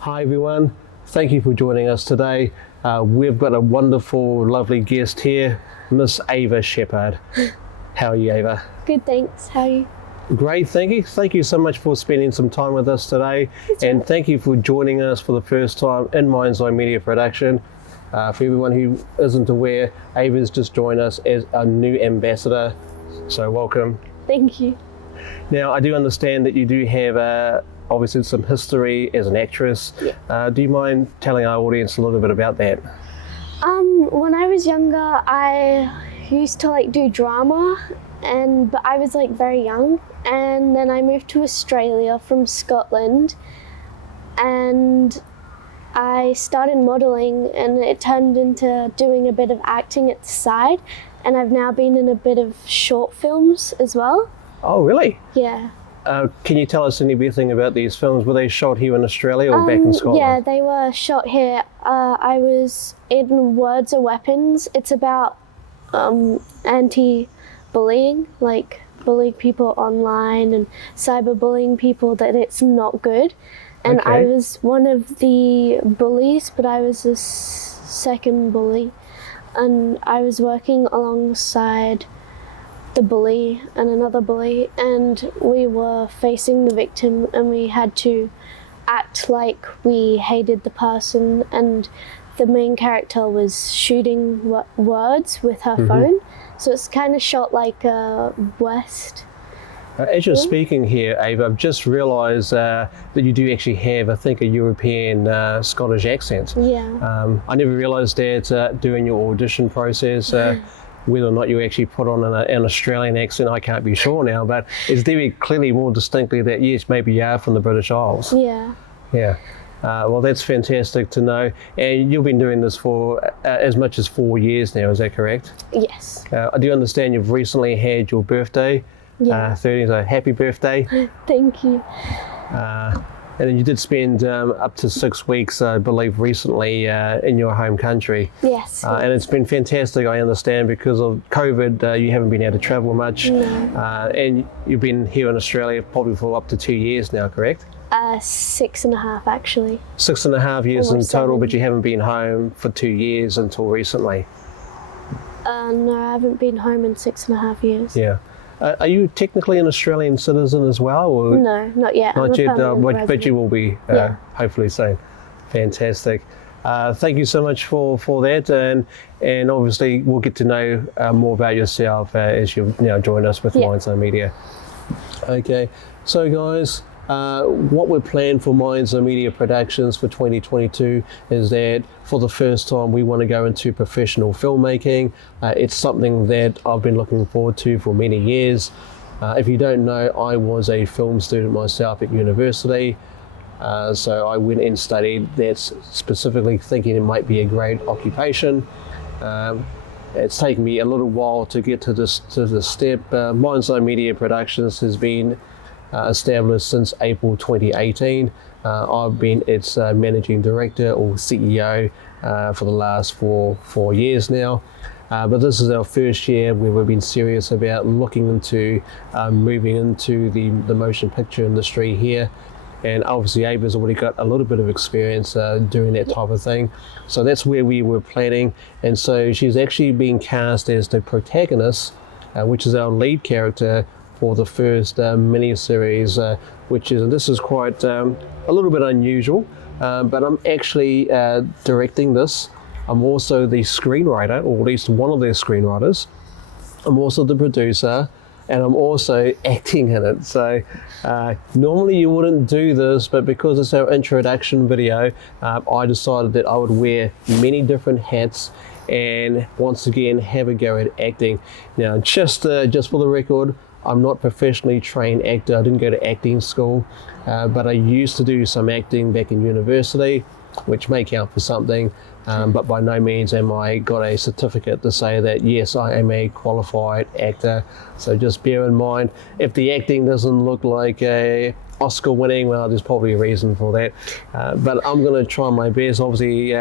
Hi everyone, thank you for joining us today. We've got a wonderful, lovely guest here, Miss Ava Sheppard. How are you, Ava? Good, thanks. How are you? Great, thank you. Thank you so much for spending some time with us today. And thank you for joining us for the first time in MindsEyeMedia production. For everyone who isn't aware, Ava's just joined us as a new ambassador. So welcome. Thank you. Now, I do understand that you do have obviously some history as an actress. Yeah. Do you mind telling our audience a little bit about that? When I was younger, I used to do drama, but I was very young, and then I moved to Australia from Scotland, and I started modelling, and it turned into doing a bit of acting at the side, and I've now been in a bit of short films as well. Oh, really? Yeah. Can you tell us anything about these films? Were they shot here in Australia or back in Scotland? Yeah, they were shot here. I was in Words Are Weapons. It's about anti-bullying, bullying people online and cyberbullying people, that it's not good. And Okay. I was one of the bullies, but I was the second bully. And I was working alongside the bully and another bully, and we were facing the victim, and we had to act like we hated the person, and the main character was shooting words with her phone, so it's kind of shot like a West. As you're speaking here, Ava, I've just realised that you do actually have, I think, a European Scottish accent. Yeah. I never realised that during your audition process. Whether or not you actually put on an Australian accent, I can't be sure now, but it's very clearly more distinctly that, yes, maybe you are from the British Isles. Yeah. Yeah. Well, that's fantastic to know. And you've been doing this for as much as 4 years now, is that correct? Yes. I do understand you've recently had your birthday, Yeah. 30, so happy birthday. Thank you. And then you did spend up to 6 weeks, I believe, recently in your home country. Yes. And it's been fantastic, I understand, because of COVID, you haven't been able to travel much. No. And you've been here in Australia probably for up to 2 years now, correct? 6.5 actually. 6.5 years in Almost total, 7. but you haven't been home for 2 years until recently. No, I haven't been home in 6.5 years. Yeah. Are you technically an Australian citizen as well? Or No, not yet. I'm not a yet, permanent but resident. you will be Yeah. hopefully soon. Fantastic. Thank you so much for that, and obviously we'll get to know more about yourself as you now join us with Yeah. MindsEyeMedia. Okay, so guys, what we're planned for MindsEyeMedia Productions for 2022 is that for the first time we want to go into professional filmmaking. It's something that I've been looking forward to for many years. If you don't know, I was a film student myself at university. So I went and studied that, specifically thinking it might be a great occupation. It's taken me a little while to get to this step. MindsEyeMedia Productions has been established since April 2018. I've been its managing director or CEO for the last four years now. But this is our first year where we've been serious about looking into moving into the motion picture industry here. And obviously Ava's already got a little bit of experience doing that type of thing. So that's where we were planning. And so she's actually being cast as the protagonist, which is our lead character for the first mini-series, this is quite a little bit unusual, but I'm actually directing this. I'm also the screenwriter, or at least one of their screenwriters. I'm also the producer, and I'm also acting in it. So normally you wouldn't do this, but because it's our introduction video, I decided that I would wear many different hats and once again have a go at acting. Now, just for the record, I'm not a professionally trained actor. I didn't go to acting school, but I used to do some acting back in university, which may count for something, but by no means am I got a certificate to say that yes, I am a qualified actor. So just bear in mind, if the acting doesn't look like a Oscar winning, well, there's probably a reason for that. But I'm going to try my best. Obviously,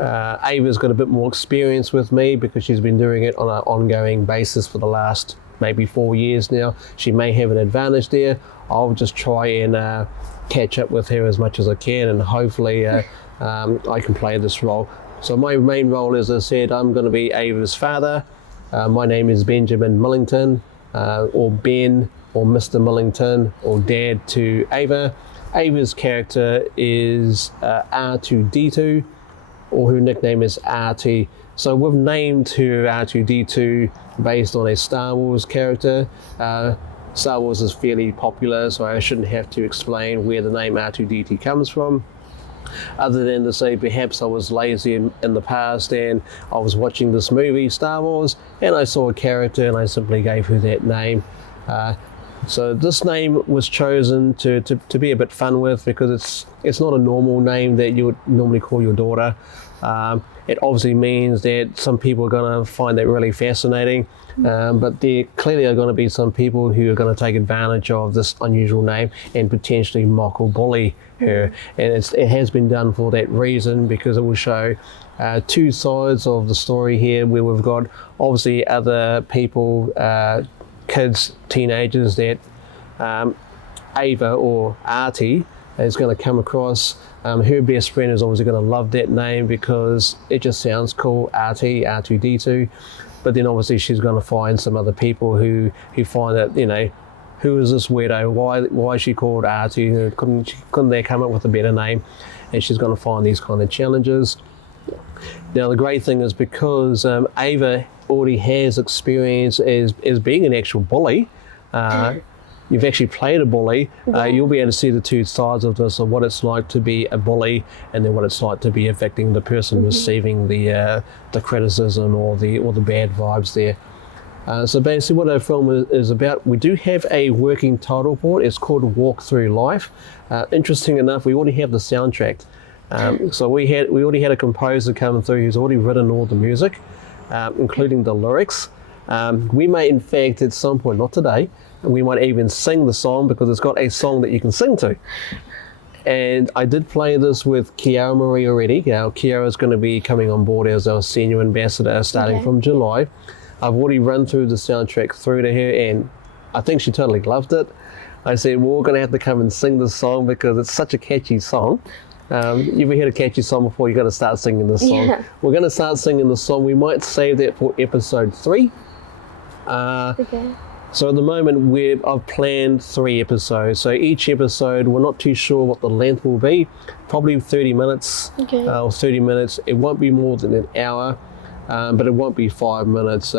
Ava's got a bit more experience with me because she's been doing it on an ongoing basis for the last maybe 4 years now. She may have an advantage there. I'll just try and catch up with her as much as I can, and hopefully I can play this role. So my main role, as I said, I'm going to be Ava's father. My name is Benjamin Millington, or Ben, or Mr. Millington, or Dad to Ava. Ava's character is R2D2, or her nickname is RT. So we've named her R2D2 based on a Star Wars character. Star Wars is fairly popular, so I shouldn't have to explain where the name R2D2 comes from, other than to say perhaps I was lazy in the past and I was watching this movie, Star Wars, and I saw a character and I simply gave her that name. So this name was chosen to be a bit fun with, because it's not a normal name that you would normally call your daughter. It obviously means that some people are going to find that really fascinating, but there clearly are going to be some people who are going to take advantage of this unusual name and potentially mock or bully her. And it has been done for that reason, because it will show two sides of the story here, where we've got obviously other people, kids, teenagers that Ava or Artie is going to come across. Her best friend is obviously going to love that name because it just sounds cool, RT, R2D2. But then obviously she's going to find some other people who find that, you know, who is this weirdo? Why is she called RT? Couldn't they come up with a better name? And she's going to find these kind of challenges. Now the great thing is, because Ava already has experience as being an actual bully, you've actually played a bully, you'll be able to see the two sides of this, of what it's like to be a bully and then what it's like to be affecting the person receiving the criticism or the bad vibes there. So basically what our film is about, we do have a working title for it. It's called Walk Through Life. Interesting enough, we already have the soundtrack. So we already had a composer come through who's already written all the music, including the lyrics. We may in fact at some point, not today, we might even sing the song, because it's got a song that you can sing to. And I did play this with Kiara Marie already. Now Kiara is going to be coming on board as our senior ambassador starting from July. I've already run through the soundtrack through to her, and I think she totally loved it. I said, well, we're going to have to come and sing this song because it's such a catchy song. You've ever heard a catchy song before? You've got to start singing this song. Yeah. We're going to start singing the song. We might save that for episode 3. Okay. So at the moment I've planned 3 episodes. So each episode, we're not too sure what the length will be. Probably 30 minutes or 30 minutes. It won't be more than an hour, but it won't be 5 minutes.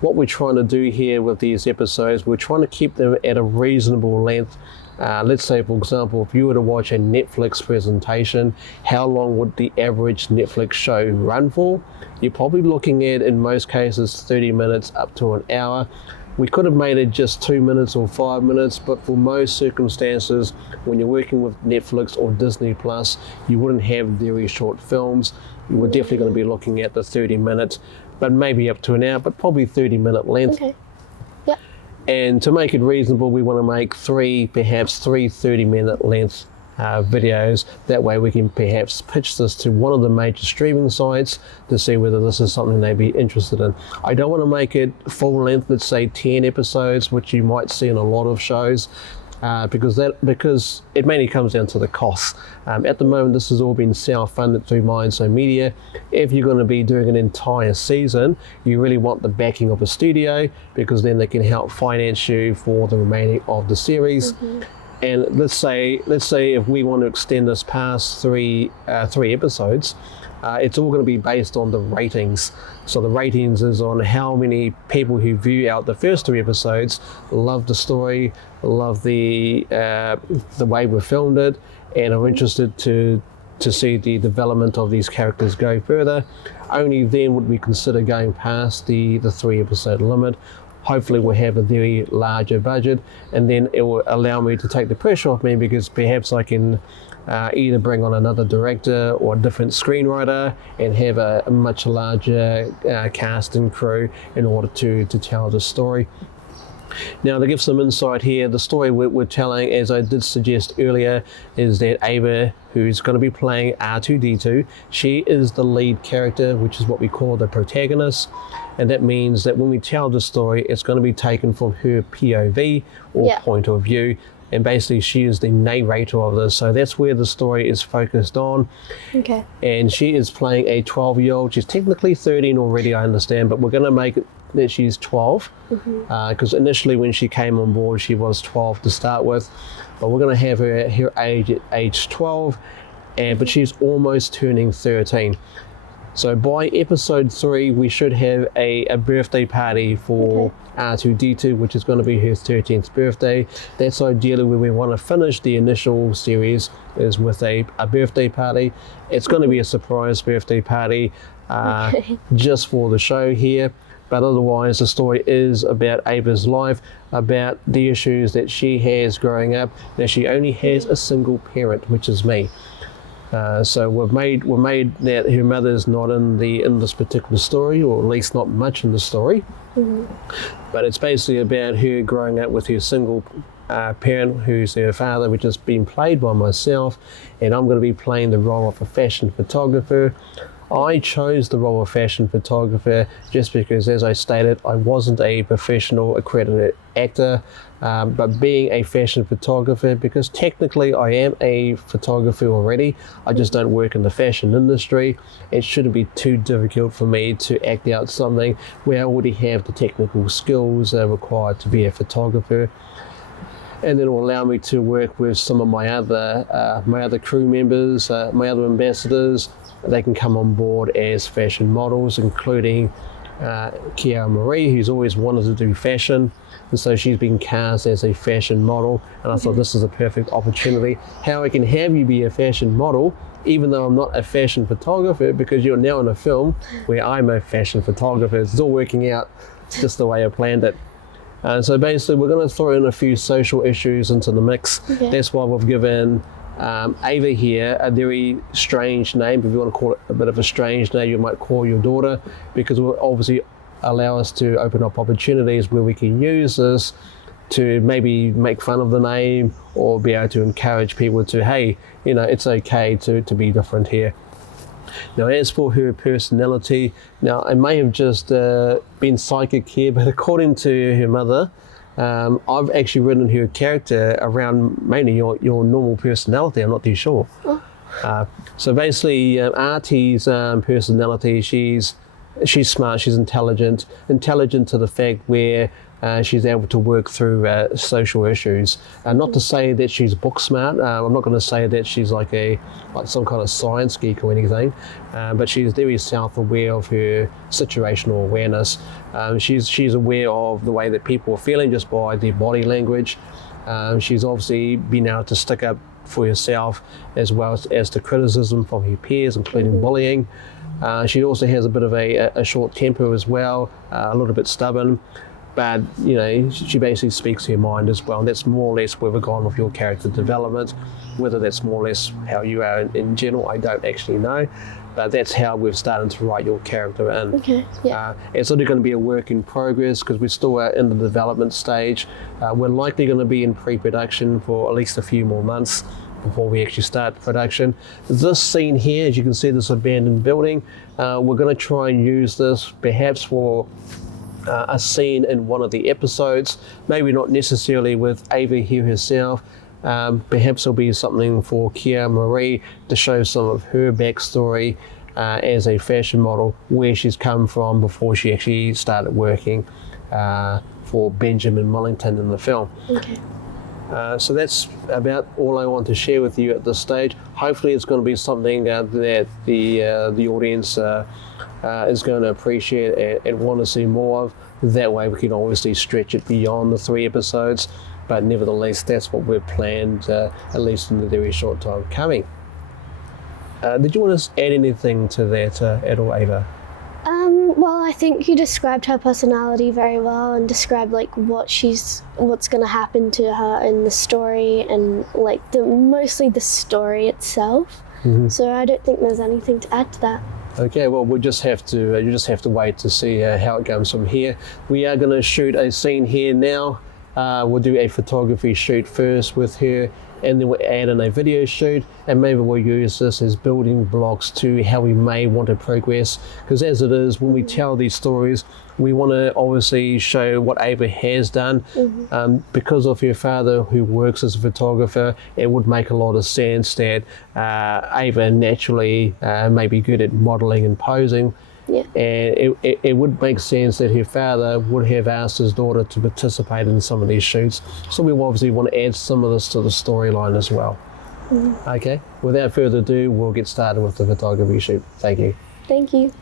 What we're trying to do here with these episodes, we're trying to keep them at a reasonable length. Let's say, for example, if you were to watch a Netflix presentation, how long would the average Netflix show run for? You're probably looking at, in most cases, 30 minutes up to an hour. We could have made it just 2 minutes or 5 minutes, but for most circumstances, when you're working with Netflix or Disney Plus, you wouldn't have very short films. You were definitely going to be looking at the 30 minutes, but maybe up to an hour, but probably 30-minute length. Okay. Yep. And to make it reasonable, we want to make perhaps three 30-minute length videos. That way we can perhaps pitch this to one of the major streaming sites to see whether this is something they'd be interested in. I don't want to make it full length, let's say 10 episodes, which you might see in a lot of shows, because it mainly comes down to the costs. At the moment, this has all been self-funded through MindsEyeMedia. If you're going to be doing an entire season, you really want the backing of a studio, because then they can help finance you for the remaining of the series. And let's say if we want to extend this past three episodes, it's all going to be based on the ratings. So the ratings is on how many people who view out the first 3 episodes love the story, love the way we filmed it, and are interested to see the development of these characters go further. Only then would we consider going past the 3 episode limit. Hopefully we'll have a very larger budget, and then it will allow me to take the pressure off me, because perhaps I can either bring on another director or a different screenwriter and have a much larger cast and crew in order to tell the story. Now, to give some insight here, the story we're telling, as I did suggest earlier, is that Ava, who's going to be playing R2-D2, she is the lead character, which is what we call the protagonist. And that means that when we tell the story, it's going to be taken from her POV or point of view. And basically, she is the narrator of this. So that's where the story is focused on. Okay. And she is playing a 12-year-old. She's technically 13 already, I understand, but we're going to make it that she's 12, because initially when she came on board she was 12 to start with, but we're going to have her at her age at age 12, but she's almost turning 13. So by episode 3 we should have a birthday party for R2-D2, which is going to be her 13th birthday. That's ideally where we want to finish the initial series, is with a birthday party. It's going to be a surprise birthday party just for the show here. But otherwise, the story is about Ava's life, about the issues that she has growing up. Now, she only has a single parent, which is me. So we've made that her mother's not in this particular story, or at least not much in the story. But it's basically about her growing up with her single parent, who's her father, which has been played by myself, and I'm going to be playing the role of a fashion photographer. I chose the role of fashion photographer just because, as I stated, I wasn't a professional accredited actor, but being a fashion photographer, because technically I am a photographer already, I just don't work in the fashion industry. It shouldn't be too difficult for me to act out something where I already have the technical skills required to be a photographer. And then it will allow me to work with some of my other crew members, my other ambassadors. They can come on board as fashion models, including Kiara Marie, who's always wanted to do fashion, and so she's been cast as a fashion model. And I thought this is a perfect opportunity, how I can have you be a fashion model, even though I'm not a fashion photographer, because you're now in a film where I'm a fashion photographer. It's all working out just the way I planned it. So basically, we're going to throw in a few social issues into the mix. That's why we've given Ava here a very strange name. If you want to call it a bit of a strange name, you might call your daughter, because it will obviously allow us to open up opportunities where we can use this to maybe make fun of the name, or be able to encourage people to, hey, you know, it's okay to be different here. Now, as for her personality, now I may have just been psychic here, but according to her mother, I've actually written her character around mainly your normal personality. I'm not too sure. So basically, Artie's personality, she's smart, she's intelligent to the fact where she's able to work through social issues. Not to say that she's book smart. I'm not going to say that she's like some kind of science geek or anything, but she's very self-aware of her situational awareness. She's aware of the way that people are feeling just by their body language. She's obviously been able to stick up for herself, as well as the criticism from her peers, including bullying. She also has a bit of a short temper as well, a little bit stubborn. But, you know, she basically speaks her mind as well. And that's more or less where we've gone with your character development. Whether that's more or less how you are in general, I don't actually know. But that's how we've started to write your character in. It's only going to be a work in progress, because we're still in the development stage. We're likely going to be in pre-production for at least a few more months before we actually start production. This scene here, as you can see, this abandoned building, we're going to try and use this perhaps for a scene in one of the episodes, maybe not necessarily with Ava here herself. Perhaps it'll be something for Kiara Marie to show some of her backstory as a fashion model, where she's come from before she actually started working for Benjamin Millington in the film. So that's about all I want to share with you at this stage. Hopefully it's going to be something that the audience is going to appreciate and want to see more of. That way we can obviously stretch it beyond the 3 episodes, but nevertheless that's what we've planned, at least in the very short time coming. Did you want to add anything to that at all, Ava? Well, I think you described her personality very well, and described like what's going to happen to her in the story, and like mostly the story itself. So I don't think there's anything to add to that. Okay, well, you just have to wait to see how it goes from here. We are going to shoot a scene here now we'll do a photography shoot first with her, and then we'll add in a video shoot, and maybe we'll use this as building blocks to how we may want to progress. Because as it is, when we tell these stories, we want to obviously show what Ava has done. Because of her father who works as a photographer, it would make a lot of sense that Ava naturally may be good at modelling and posing. Yeah. And it would make sense that her father would have asked his daughter to participate in some of these shoots. So we obviously want to add some of this to the storyline as well. Okay, without further ado, we'll get started with the photography shoot. Thank you. Thank you.